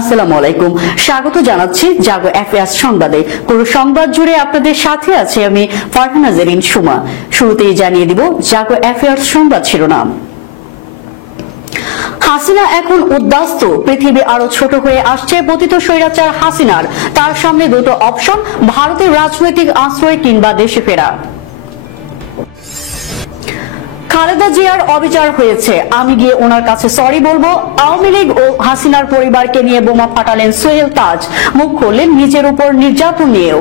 আসসালামু আলাইকুম, স্বাগত জানাচ্ছি জাগো এফএস সংবাদে। পুরো সংবাদ জুড়ে আপনাদের সাথে আছে আমি ফারহানা জেরিন সুমা। শুরুতেই জানিয়ে দিব জাগো এফএস সংবাদ শিরোনাম। হাসিনা এখন উদ্বাস্তু, পৃথিবী আরো ছোট হয়ে আসছে পতিত স্বৈরাচার হাসিনার। তার সামনে দুটো অপশন, ভারতের রাজনৈতিক আশ্রয় কিংবা দেশে ফেরা। খালেদা জিয়ার অবিচার হয়েছে, আমি গিয়ে ওনার কাছে সরি বলবো। আওয়ামী লীগ ও হাসিনার পরিবারকে নিয়ে বোমা ফাটালেন সোহেল তাজ, মুখ খুললেন নিজের উপর নির্যাতন নিয়েও।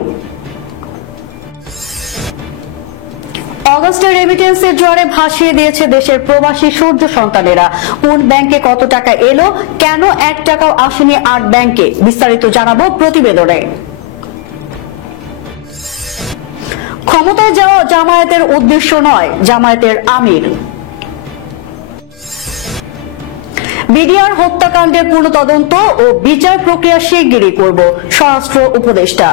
অগাস্টের রেমিটেন্সের জোয়ারে ভাসিয়ে দিয়েছে দেশের প্রবাসী সূর্য সন্তানেরা। কোন ব্যাংকে কত টাকা এলো, কেন 1 টাকাও আসেনি 8 ব্যাংকে, বিস্তারিত জানাবো প্রতিবেদনে। ক্ষমতায় যাওয়া জামায়াতের উদ্দেশ্য নয়, জামায়াতের আমির। বিডিআর হত্যাকাণ্ডের পূর্ণ তদন্ত ও বিচার প্রক্রিয়া শিগগিরই করব, স্বরাষ্ট্র উপদেষ্টা।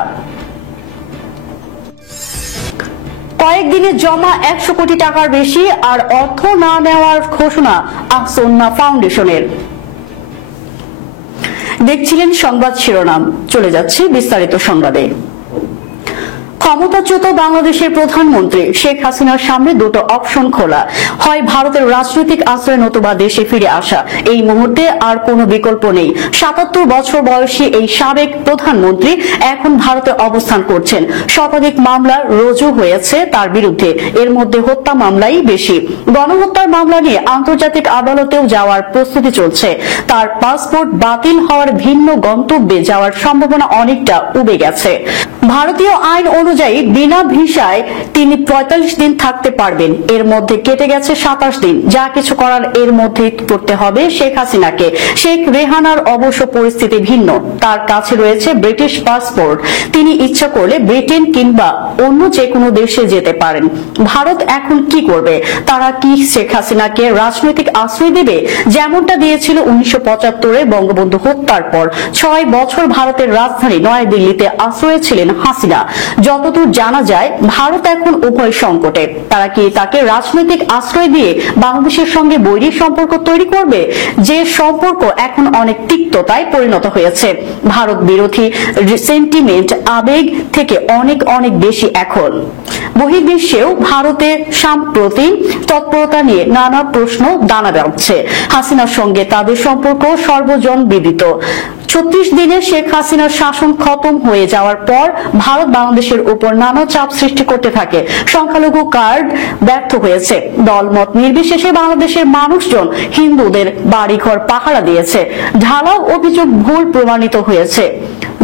কয়েকদিনে জমা 100 কোটি টাকার বেশি, আর অর্থ না নেওয়ার ঘোষণা আহসান্না ফাউন্ডেশনের। দেখছিলেন সংবাদ শিরোনাম, চলে যাচ্ছে বিস্তারিত সংবাদে। ক্ষমতাচ্যুত বাংলাদেশের প্রধানমন্ত্রী শেখ হাসিনার সামনে দুটো অপশন খোলা, হয় ভারতের রাজনৈতিক আশ্রয় নতুবা দেশে ফিরে আসা। এই মুহূর্তে আর কোনো বিকল্প নেই। 77 বছর বয়সী এই সাবেক প্রধানমন্ত্রী এখন ভারতে অবস্থান করছেন। শতাধিক মামলা রুজু হয়েছে তার বিরুদ্ধে, এর মধ্যে হত্যা মামলাই বেশি। গণহত্যার মামলা নিয়ে আন্তর্জাতিক আদালতেও যাওয়ার প্রস্তুতি চলছে। তার পাসপোর্ট বাতিল হওয়ার ভিন্ন গন্তব্যে যাওয়ার সম্ভাবনা অনেকটা উবে গেছে। ভারতীয় আইন অনুযায়ী বিনা ভিসায় তিনি 45 দিন থাকতে পারবেন, এর মধ্যে কেটে গেছে 27 দিন। যা কিছু করার এর মধ্যেই করতে হবে শেখ হাসিনাকে। শেখ রেহানার অবশ্য পরিস্থিতি ভিন্ন, তার কাছে রয়েছে ব্রিটিশ পাসপোর্ট। তিনি ইচ্ছা করলে ব্রিটেন কিংবা অন্য যে কোনো দেশে যেতে পারেন। ভারত এখন কি করবে? তারা কি শেখ হাসিনাকে রাজনৈতিক আশ্রয় দেবে, যেমনটা দিয়েছিল 1975-এ বঙ্গবন্ধু হত্যার পর? 6 বছর ভারতের রাজধানী নয়াদিল্লিতে আশ্রয়ে ছিলেন হাসিনা। যতদূর জানা যায় ভারত এখন উভয় সংকটে। তারা কি তাকে রাজনৈতিক আশ্রয় দিয়ে বাংলাদেশের সঙ্গে বৈরী সম্পর্ক তৈরি করবে, যে সম্পর্ক এখন অনেক তিক্ততায় পরিণত হয়েছে? ভারত বিরোধী সেন্টিমেন্ট আবেগ থেকে অনেক অনেক বেশি এখন। বহির্বিশ্বেও ভারতের সাম্প্রতিক তৎপরতা নিয়ে নানা প্রশ্ন দানা বাঁধছে। হাসিনার সঙ্গে তাদের সম্পর্ক সর্বজন বিদিত। 36 দিনে শেখ হাসিনার শাসন খতম হয়ে যাওয়ার পর ভারত বাংলাদেশের উপর নানা চাপ সৃষ্টি করতে থাকে। সংখ্যালঘু কার্ড ব্যর্থ হয়েছে। দলমত নির্বিশেষে বাংলাদেশের মানুষজন হিন্দুদের বাড়িঘর পাহারা দিয়েছে। ঢালাও অভিযোগ ভুল প্রমাণিত হয়েছে,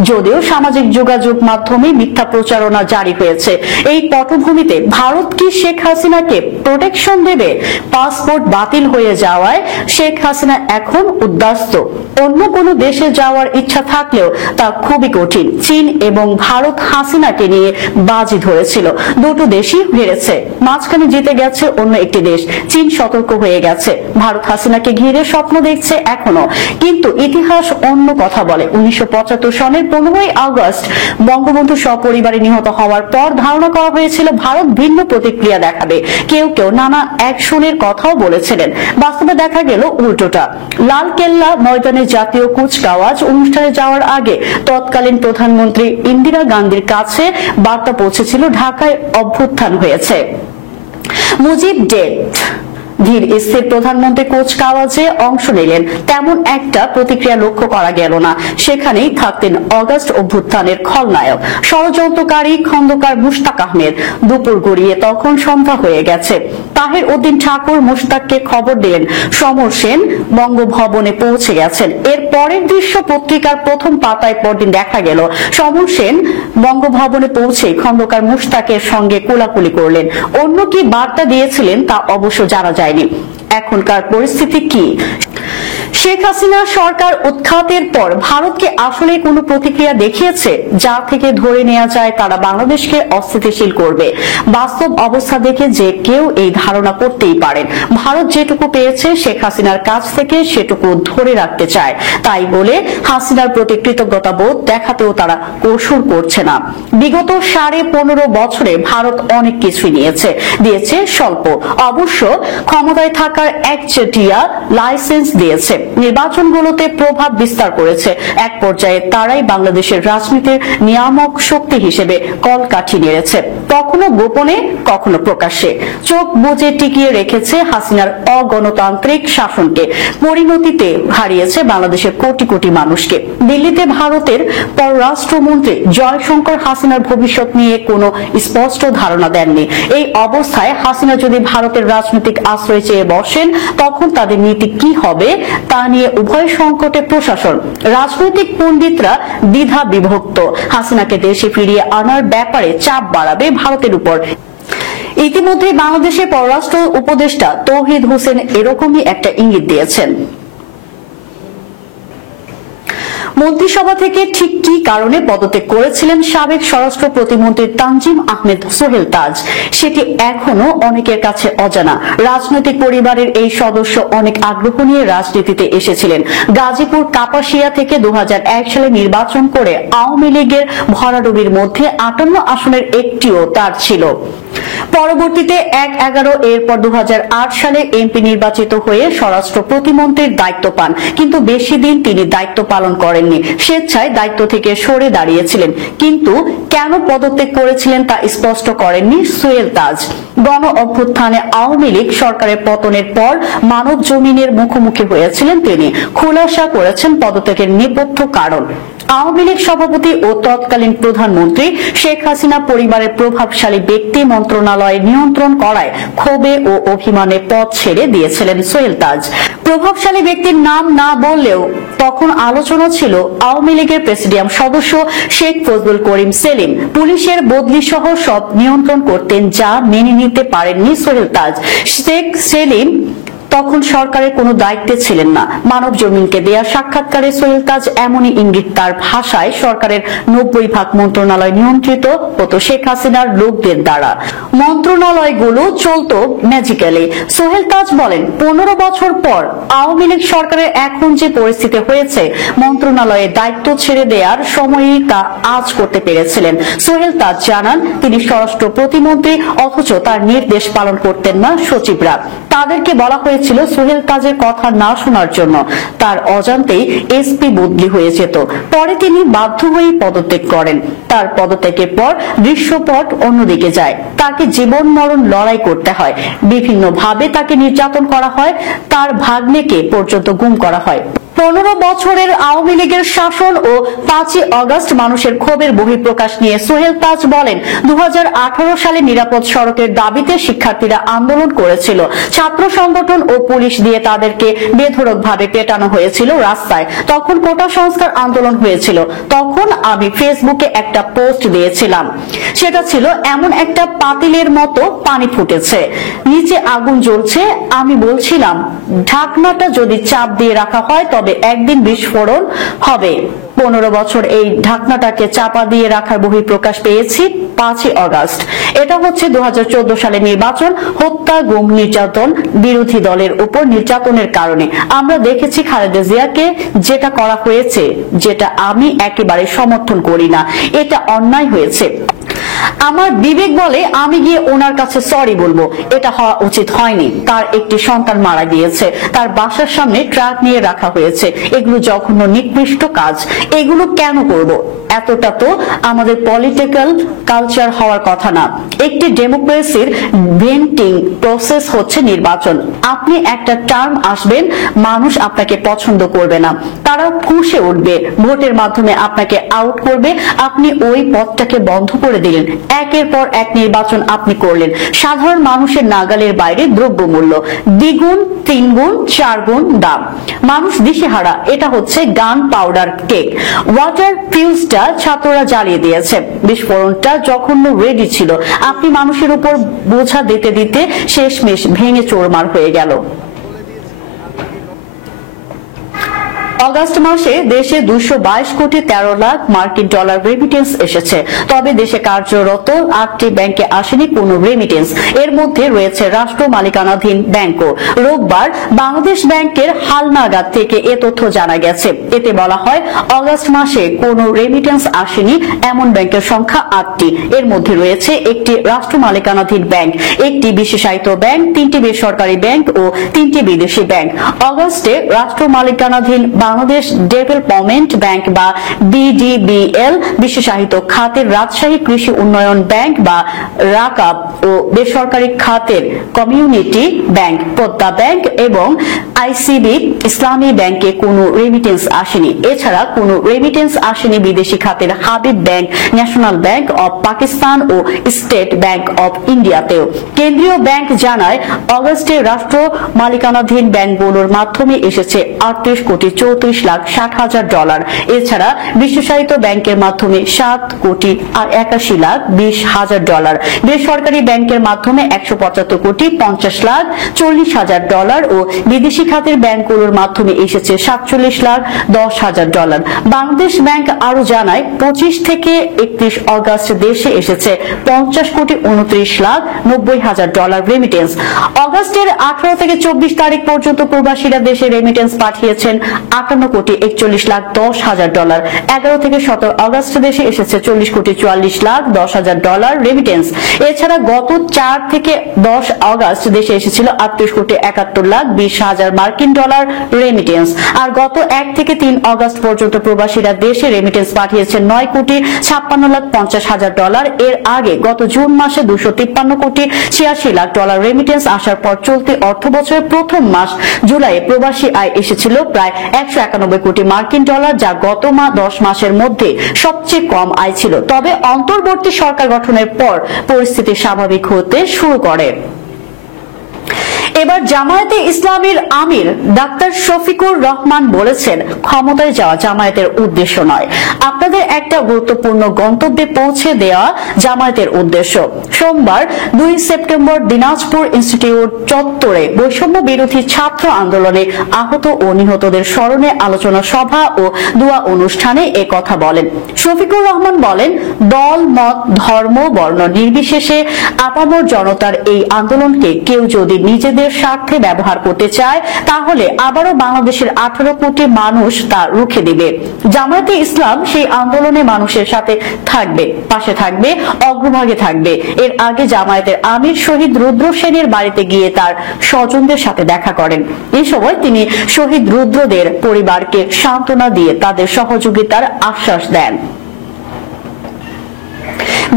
যদিও সামাজিক যোগাযোগ মাধ্যমে মিথ্যা প্রচারণা জারি হয়েছে। এই পটভূমিতে ভারত কি শেখ হাসিনাকে প্রোটেকশন দেবে? পাসপোর্ট বাতিল হয়ে যাওয়ায় শেখ হাসিনা এখন উদ্বাস্তু। অন্য কোনো দেশে যাওয়ার ইচ্ছা থাকলেও তা খুবই কঠিন। চীন এবং ভারত হাসিনাকে নিয়ে বাজি ধরেছিল, দুটো দেশই হেরেছে। মাঝখানে জিতে গেছে অন্য একটি দেশ। চীন সতর্ক হয়ে গেছে, ভারত হাসিনাকে ঘিরে স্বপ্ন দেখছে এখনো। কিন্তু ইতিহাস অন্য কথা বলে। 1975 সনের 15ই আগস্ট বঙ্গবন্ধু সপরিবারে নিহত হওয়ার পর ধারণা করা হয়েছিল ভারত ভিন্ন প্রতিক্রিয়া দেখাবে। কেউ কেউ নানা অ্যাকশনের কথাও বলেছিলেন। বাস্তবে দেখা গেল উল্টোটা। লালকেল্লা ময়দানে জাতীয় কুচকাওয়াজ অনুষ্ঠানে যাওয়ার আগে তৎকালীন প্রধানমন্ত্রী ইন্দিরা গান্ধীর কাছে বার্তা পৌঁছেছিল ঢাকায় অভ্যুত্থান হয়েছে, মুজিব ডেড। ধীর স্থির প্রধানমন্ত্রী কুচকাওয়াজে অংশ নিলেন, তেমন একটা প্রতিক্রিয়া লক্ষ্য করা গেল না। সেখানেই থাকতেন অগাস্ট অভ্যুত্থানের খলনায়ক ষড়যন্ত্রকারী খন্দকার মুশতাক আহমেদ। দুপুর গড়িয়ে তখন সন্ধ্যা হয়ে গেছে। তাহের উদ্দিন ঠাকুর মুশতাককে খবর দিলেন সমর সেন বঙ্গভবনে পৌঁছে গেছেন। এর পরের দৃশ্য পত্রিকার প্রথম পাতায় পরদিন দেখা গেল সমর সেন বঙ্গভবনে পৌঁছে খন্দকার মুশতাকের সঙ্গে কোলাকুলি করলেন। অন্য কি বার্তা দিয়েছিলেন তা অবশ্য জানা যায়নি। এখনকার পরিস্থিতি কি? শেখ হাসিনা সরকার উৎখাতের পর ভারতকে আসলে কোনো প্রতিক্রিয়া দেখিয়েছে যা থেকে ধরে নেওয়া যায় তারা বাংলাদেশকে অস্থিতিশীল করবে? বাস্তব অবস্থা দেখে যে কেউ এই ধারণা করতেই পারেন ভারত যেটুকু পেয়েছে শেখ হাসিনার কাছ থেকে সেটুকু ধরে রাখতে চায়। তাই বলে হাসিনার প্রতি কৃতজ্ঞতা বোধ দেখাতেও তারা কসুর করছে না। বিগত 15.5 বছরে ভারত অনেক কিছুই দিয়েছে স্বল্প, অবশ্য ক্ষমতায় থাকার একচেটিয়া লাইসেন্স দিয়েছে। নির্বাচনগুলোতে প্রভাব বিস্তার করেছে। এক পর্যায়ে তারাই বাংলাদেশের রাজনীতির নিয়ামক শক্তি হিসেবে কলকাঠি নেড়েছে, কখনো গোপনে কখনো প্রকাশ্যে। চোখ বুজে টিকিয়ে রেখেছে হাসিনার অগণতান্ত্রিক শাসনকে, পরিণতিতে হারিয়েছে বাংলাদেশের কোটি কোটি মানুষকে। দিল্লিতে ভারতের পররাষ্ট্রমন্ত্রী জয়শঙ্কর হাসিনার ভবিষ্যৎ নিয়ে কোনো স্পষ্ট ধারণা দেননি। এই অবস্থায় হাসিনা যদি ভারতের রাজনৈতিক আশ্রয় চেয়ে বসেন, তখন তাদের নীতি কি হবে তা নিয়ে উভয় সংকটে প্রশাসন। রাজনৈতিক পণ্ডিতরা দ্বিধা বিভক্ত। হাসিনাকে দেশে ফিরিয়ে আনার ব্যাপারে চাপ বাড়াবে ভারতের উপর। ইতিমধ্যে বাংলাদেশের পররাষ্ট্র উপদেষ্টা তৌহিদ হোসেন এরকমই একটা ইঙ্গিত দিয়েছেন। মন্ত্রিসভা থেকে ঠিক কি কারণে পদত্যাগ করেছিলেন সাবেক স্বরাষ্ট্র প্রতিমন্ত্রী তানজিম আহমেদ সোহেল তাজ, সেটি এখনো অনেকের কাছে অজানা। রাজনৈতিক পরিবারের এই সদস্য অনেক আগ্রহ নিয়ে রাজনীতিতে এসেছিলেন। গাজীপুর কাপাসিয়া থেকে 2001 সালে নির্বাচন করে আওয়ামী লীগের ভরাডুবির মধ্যে 58 আসনের একটিও তার ছিল। পরবর্তীতে 1/11 এরপর 2008 সালে এমপি নির্বাচিত হয়ে স্বরাষ্ট্র প্রতিমন্ত্রীর দায়িত্ব পান, কিন্তু বেশি দিন তিনি দায়িত্ব পালন করেননি। স্বেচ্ছায় দায়িত্ব থেকে সরে দাঁড়িয়েছিলেন, কিন্তু কেন পদত্যাগ করেছিলেন তা স্পষ্ট করেননি সোহেল তাজ। গণ অভ্যুত্থানে আওয়ামী লীগ সরকারের পতনের পর মানব জমিনের মুখোমুখি হয়েছিলেন তিনি। খোলাসা করেছেন পদত্যাগের নেপথ্য কারণ। আওয়ামী লীগ সভাপতি ও তৎকালীন প্রধানমন্ত্রী শেখ হাসিনা পরিবারের প্রভাবশালী ব্যক্তি মন্ত্রণালয়ে নিয়ন্ত্রণ করায় ক্ষোভে ও অভিমানে পদ ছেড়ে দিয়েছিলেন সোহেল তাজ। প্রভাবশালী ব্যক্তির নাম না বললেও তখন আলোচনা ছিল আওয়ামী লীগের প্রেসিডিয়াম সদস্য শেখ ফজলুল করিম সেলিম পুলিশের বদলি সহ সব নিয়ন্ত্রণ করতেন, যা মেনে নিতে পারেননি সোহেল তাজ। শেখ সেলিম তখন সরকারের কোনো দায়িত্বে ছিলেন না। মানব জমিনকে দেয়া সাক্ষাৎকারে সোহেল তাজ এমনই ইঙ্গিত, তার ভাষায় সরকারের 90% মন্ত্রণালয় নিয়ন্ত্রিত হতো শেখ হাসিনার লোকদের দ্বারা। মন্ত্রণালয়গুলো চলতো ম্যাজিক্যালি। সোহেল তাজ বলেন, 15 বছর পর আওয়ামী লীগ সরকারের এখন যে পরিস্থিতি হয়েছে, মন্ত্রণালয়ে দায়িত্ব ছেড়ে দেওয়ার সময়ই তা আজ করতে পেরেছিলেন। সোহেল তাজ জানান, তিনি স্বরাষ্ট্র প্রতিমন্ত্রী, অথচ তার নির্দেশ পালন করতেন না সচিবরা। তাদেরকে বলা হয়েছে সোহেল তাজের কথা না শোনার জন্য। তার অজান্তেই এসপি বদলি হয়ে যেত। পরে তিনি বাধ্য হয়ে পদত্যাগ করেন। তার পদত্যাগের পর দৃশ্যপট অন্যদিকে যায়। তাকে জীবন মরণ লড়াই করতে হয়। বিভিন্নভাবে তাকে নির্যাতন করা হয়। তার ভাগ্নেকে পর্যন্ত গুম করা হয়। 15 বছরের আওয়ামী লীগের শাসন ও 5 আগস্ট মানুষের ক্ষোভের বহিঃপ্রকাশ নিয়ে সোহেল তাজ বলেন, 2018 সালে নিরাপদ সড়কের দাবিতে শিক্ষার্থীরা আন্দোলন করেছিল। ছাত্র সংগঠন ও পুলিশ দিয়ে তাদেরকে বেধড়কভাবে পেটানো হয়েছিল রাস্তায়। তখন কোটা সংস্কার আন্দোলন হয়েছিল। তখন আমি ফেসবুকে একটা পোস্ট দিয়েছিলাম, সেটা ছিল এমন একটা পাতিলের মতো পানি ফুটেছে, নিচে আগুন জ্বলছে। আমি বলছিলাম, ঢাকনাটা যদি চাপ দিয়ে রাখা হয় তবে একদিন বিস্ফোরণ হবে। 15 বছর এই ঢাকনাটাকে চাপা দিয়ে রাখার বহিঃপ্রকাশ পেয়েছি 5 আগস্ট। এটা হচ্ছে 2014 সালের নির্বাচন, হত্যা, গুম, নির্যাতন, বিরোধী দলের উপর নির্যাতনের কারণে। আমরা দেখেছি খালেদা জিয়াকে যেটা করা হয়েছে, যেটা আমি একেবারে সমর্থন করি না। এটা অন্যায় হয়েছে। আমার বিবেক বলে আমি গিয়ে ওনার কাছে সরি বলবো। এটা হওয়া উচিত হয়নি। তার একটি সন্তান মারা গিয়েছে, তার বাসার সামনে ট্রাক নিয়ে রাখা হয়েছে। এগুলো জঘন্য, নিকৃষ্ট কাজ। এগুলো কেন করব? এতটা তো আমাদের পলিটিক্যাল কালচার হওয়ার কথা না। একটি ডেমোক্রেসির ভেন্টিং প্রসেস হচ্ছে নির্বাচন। আপনি একটা টার্ম আসবেন, মানুষ আপনাকে পছন্দ করবে না, তারা ফুঁসে উঠবে, ভোটের মাধ্যমে আপনাকে আউট করবে। আপনি ওই পথটাকে বন্ধ করে দিলেন। একের পর এক নির্বাচন আপনি করলেন। সাধারণ মানুষের নাগালের বাইরে দ্রব্যমূল্য দ্বিগুণ, 3 গুণ, 4 গুণ দাম। মানুষ দিশেহারা। এটা হচ্ছে গান পাউডার কেক। ওয়াটার ফিউজটা ছাত্ররা জ্বালিয়ে দিয়েছে। বিস্ফোরণটা জঘন্য রেডি ছিল। আপনি মানুষের উপর বোঝা দিতে দিতে শেষমেশ ভেঙে চোরমার হয়ে গেল। অগাস্ট মাসে দেশে 222 কোটি 13 লাখ মার্কিন ডলার রেমিটেন্স এসেছে। তবে দেশে কার্যরত 8টি ব্যাংকে আসেনি কোনো রেমিটেন্স। এর মধ্যে রয়েছে রাষ্ট্র মালিকানাধীন ব্যাংকও। রোববার বাংলাদেশ ব্যাংকের হালনাগাদ থেকে এ তথ্য জানা গেছে। এতে বলা হয়, অগাস্ট মাসে কোনো রেমিটেন্স আসেনি এমন ব্যাংকের সংখ্যা 8টি। এর মধ্যে রয়েছে একটি রাষ্ট্র মালিকানাধীন ব্যাংক, একটি বিশেষায়িত ব্যাংক, 3টি বেসরকারি ব্যাংক ও 3টি বিদেশি ব্যাংক। অগাস্টে রাষ্ট্র মালিকানাধীন বাংলাদেশ ডেভেলপমেন্ট ব্যাংক বা BDBL, বিশেষায়িত খাতের রাজশাহী কৃষি উন্নয়ন ব্যাংক বা রাকাব ও বেসরকারি খাতের কমিউনিটি ব্যাংক পদ্মা ব্যাংক এবং ICB ইসলামী ব্যাংকে কোনো রেমিটেন্স আসেনি। এছাড়া কোনো রেমিটেন্স আসেনি বিদেশি খাতের Habib bank, national bank of Pakistan ও স্টেট ব্যাংক অব ইন্ডিয়াতেও। কেন্দ্রীয় ব্যাংক জানায়, অগস্টে রাষ্ট্র মালিকানাধীন ব্যাংকগুলোর মাধ্যমে এসেছে 38 কোটি 34 লাখ 60 হাজার ডলার। এছাড়া বিশেষায়িত ব্যাংকের মাধ্যমে 7 কোটি 81 লাখ 20 হাজার ডলার, বেসরকারি ব্যাংকের মাধ্যমে 175 কোটি 50 লাখ 40 হাজার ডলার ও বিদেশি খাতের ব্যাংকগুলোর মাধ্যমে এসেছে 47 লাখ 10 হাজার ডলার। বাংলাদেশ ব্যাংক আরো জানায়, 25 থেকে 31 অগস্ট দেশে এসেছে 50 কোটি 29 লাখ 90 হাজার ডলার রেমিটেন্স। অগস্টের 18 থেকে 24 তারিখ পর্যন্ত প্রবাসীরা দেশে রেমিটেন্স পাঠিয়েছেন 58 কোটি 41 লাখ 10 হাজার ডলার। 11 থেকে 17 অগস্ট দেশে এসেছে 40 কোটি 44 লাখ 10 হাজার ডলার রেমিটেন্স। এছাড়া গত 4 থেকে 10 অগস্ট দেশে এসেছিল 38 কোটি 71 লাখ 20 হাজার মার্কিন ডলার রেমিটেন্স। আর গত 1 থেকে 3 অগস্ট পর্যন্ত প্রবাসীরা দেশে রেমিটেন্স পাঠিয়েছেন 9 কোটি 56 লাখ 50 হাজার ডলার। এর আগে গত জুন মাসে 253 কোটি 86 লাখ ডলার রেমিটেন্স আসার পর চলতি অর্থ বছরের প্রথম মাস জুলাইয়ে প্রবাসী আয় এসেছিল প্রায় 191 কোটি মার্কিন ডলার, যা গত 10 মাসের মধ্যে সবচেয়ে কম আয় ছিল। তবে অন্তর্বর্তী সরকার গঠনের পর পরিস্থিতি স্বাভাবিক হতে শুরু করে। এবার জামায়াতে ইসলামীর আমির ডাক্তার শফিকুর রহমান বলেছেন, ক্ষমতায় যাওয়া জামায়াতের উদ্দেশ্য নয়, আপনাদের একটা গুরুত্বপূর্ণ গন্তব্যে পৌঁছে দেওয়া জামায়াতের উদ্দেশ্য। সোমবার 2 সেপ্টেম্বর দিনাজপুর ইনস্টিটিউট চত্বরে বৈষম্য বিরোধী ছাত্র আন্দোলনে আহত ও নিহতদের স্মরণে আলোচনা সভা ও দোয়া অনুষ্ঠানে এ কথা বলেন। শফিকুর রহমান বলেন, দল, মত, ধর্ম, বর্ণ নির্বিশেষে আপামর জনতার এই আন্দোলনকে কেউ যদি নিজেদের স্বার্থে ব্যবহার করতে চায়, তাহলে আবারও বাংলাদেশের 18 কোটি মানুষ তা রুখে দিবে। জামায়াতে ইসলাম সেই আন্দোলনে মানুষের সাথে থাকবে, পাশে থাকবে, অগ্রভাগে থাকবে। এর আগে জামায়াতের আমির শহীদ রুদ্র সেনের বাড়িতে গিয়ে তার স্বজনদের সাথে দেখা করেন। এই সময় তিনি শহীদ রুদ্রদের পরিবারকে সান্ত্বনা দিয়ে তাদের সহযোগিতার আশ্বাস দেন।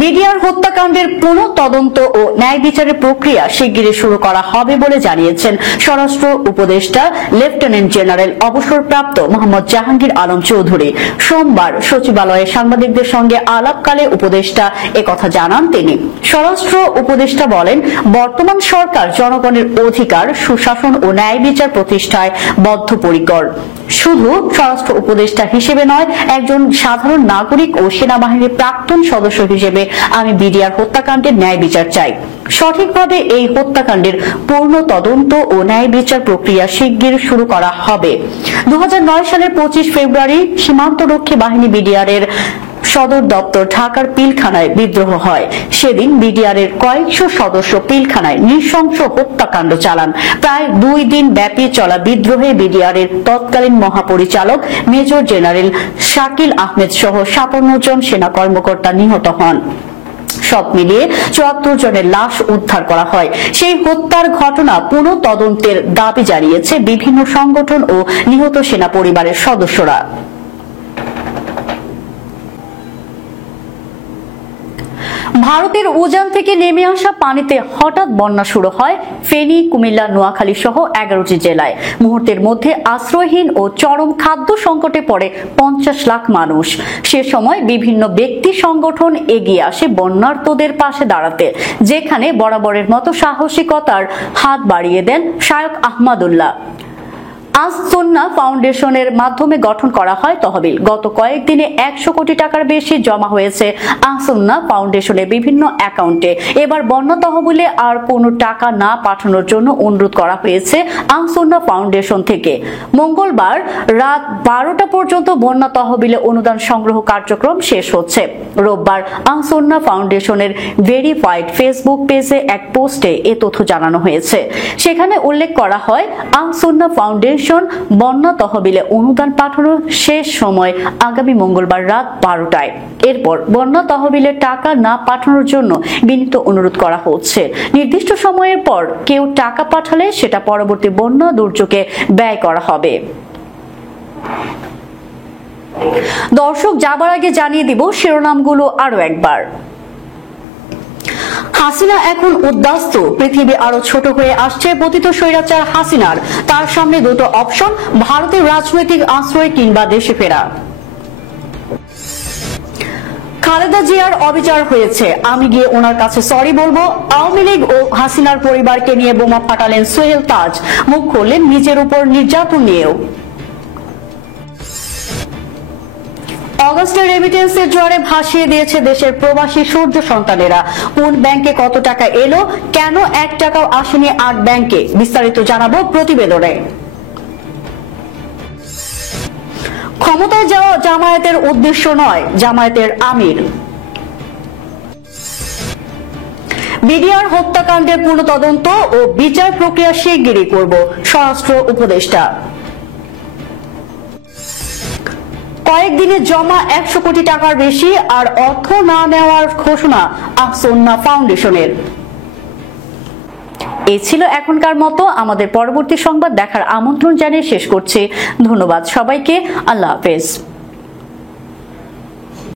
বিডিআর হত্যাকাণ্ডের পুনঃ তদন্ত ও ন্যায় বিচারের প্রক্রিয়া শিগগিরই শুরু করা হবে বলে জানিয়েছেন স্বরাষ্ট্র উপদেষ্টা লেফটেন্যান্ট জেনারেল অবসরপ্রাপ্ত মোহাম্মদ জাহাঙ্গীর আলম চৌধুরী। সোমবার সচিবালয়ে সাংবাদিকদের সঙ্গে আলাপকালে উপদেষ্টা একথা জানান তিনি। স্বরাষ্ট্র উপদেষ্টা বলেন, বর্তমান সরকার জনগণের অধিকার, সুশাসন ও ন্যায় বিচার প্রতিষ্ঠায় বদ্ধপরিকর। শুধু স্বরাষ্ট্র উপদেষ্টা হিসেবে নয়, একজন সাধারণ নাগরিক ও সেনাবাহিনীর প্রাক্তন সদস্য হিসেবে আমি বিডিআর হত্যাকাণ্ডের ন্যায় বিচার চাই। সঠিকভাবে এই হত্যাকাণ্ডের পূর্ণ তদন্ত ও ন্যায় বিচার প্রক্রিয়া শিগগির শুরু করা হবে। 2009 সালের 25 ফেব্রুয়ারি সীমান্তরক্ষী বাহিনী বিডিআর এর সদর দপ্তর ঢাকার পিলখানায় বিদ্রোহ হয়। সেদিন বিডিআর এর কয়েকশো সদস্য পিলখানায় নৃশংস হত্যাকাণ্ড চালান। প্রায় 2 দিন ব্যাপী চলা বিদ্রোহে বিডিআর এর তৎকালীন মহাপরিচালক মেজর জেনারেল শাকিল আহমেদ সহ 57 জন সেনা কর্মকর্তা নিহত হন। সব মিলিয়ে 74 জনের লাশ উদ্ধার করা হয়। সেই হত্যার ঘটনা পুনঃ তদন্তের দাবি জানিয়েছে বিভিন্ন সংগঠন ও নিহত সেনা পরিবারের সদস্যরা। ভারতের উজান থেকে নেমে আসা পানিতে হঠাৎ বন্যা শুরু হয় ফেনী, কুমিল্লা, নোয়াখালী সহ 11টি জেলায়। মুহূর্তের মধ্যে আশ্রয়হীন ও চরম খাদ্য সংকটে পড়ে 50 লাখ মানুষ। সে সময় বিভিন্ন ব্যক্তি সংগঠন এগিয়ে আসে বন্যার্তদের পাশে দাঁড়াতে, যেখানে বরাবরের মতো সাহসিকতার হাত বাড়িয়ে দেন শায়খ আহমদুল্লাহ। আস-সুন্নাহ ফাউন্ডেশনের মাধ্যমে গঠন করা হয় তহবিল। গত কয়েকদিনে 100 কোটি টাকার বেশি জমা হয়েছে আস-সুন্নাহ ফাউন্ডেশনের বিভিন্ন অ্যাকাউন্টে। এবার বন্যা তহবিলে আর কোনো টাকা না পাঠানোর জন্য অনুরোধ করা হয়েছে আস-সুন্নাহ ফাউন্ডেশন থেকে। মঙ্গলবার রাত 12টা পর্যন্ত বন্যা তহবিলে অনুদান সংগ্রহ কার্যক্রম শেষ হচ্ছে। রোববার আস-সুন্নাহ ফাউন্ডেশনের ভেরিফাইড ফেসবুক পেজে এক পোস্টে এ তথ্য জানানো হয়েছে। সেখানে উল্লেখ করা হয়, আস-সুন্নাহ ফাউন্ডেশন বন্যা তহবিলে অনুদান পাঠানোর শেষ সময় আগামী মঙ্গলবার রাত 12টায়। এরপর বন্যা তহবিলে টাকা না পাঠানোর জন্য বিনীত অনুরোধ করা হচ্ছে। নির্দিষ্ট সময়ের পর কেউ টাকা পাঠালে সেটা পরবর্তী বন্যা দুর্যোগে ব্যয় করা হবে। দর্শক, যাবার আগে জানিয়ে দিব শিরোনামগুলো আরো একবার। হাসিনা এখন উদ্বাস্তু, পৃথিবী আরো ছোট হয়ে আসছে পতিত স্বৈরাচার হাসিনার। তার সামনে দুটো অপশন, ভারতের রাজনৈতিক আশ্রয় কিংবা দেশে ফেরা। খালেদা জিয়ার অবিচার হয়েছে, আমি গিয়ে ওনার কাছে সরি বলবো। আওয়ামী লীগ ও হাসিনার পরিবারকে নিয়ে বোমা ফাটালেন সোহেল তাজ, মুখ খুললেন নিজের উপর নির্যাতন নিয়েও। অগস্টের রেমিটেন্সের জোয়ারে ভাসিয়ে দিয়েছে দেশের প্রবাসী সূর্য সন্তানেরা। কোন ব্যাংকে কত টাকা এলো, কেন 1 টাকাও আসেনি 8 ব্যাংকে, বিস্তারিত জানাবো প্রতিবেদনে। ক্ষমতায় যাওয়া জামায়াতের উদ্দেশ্য নয়, জামায়াতের আমির। বিডিআর হত্যাকাণ্ডের পূর্ণ তদন্ত ও বিচার প্রক্রিয়া শিগগিরই করব, স্বরাষ্ট্র উপদেষ্টা। কয়েকদিনে জমা 100 কোটি টাকার বেশি আর অর্থ না নেওয়ার ঘোষণা আস-সুন্নাহ ফাউন্ডেশনের। এই ছিল এখনকার মতো। আমাদের পরবর্তী সংবাদ দেখার আমন্ত্রণ জানিয়ে শেষ করছি। ধন্যবাদ সবাইকে। আল্লাহ হাফেজ।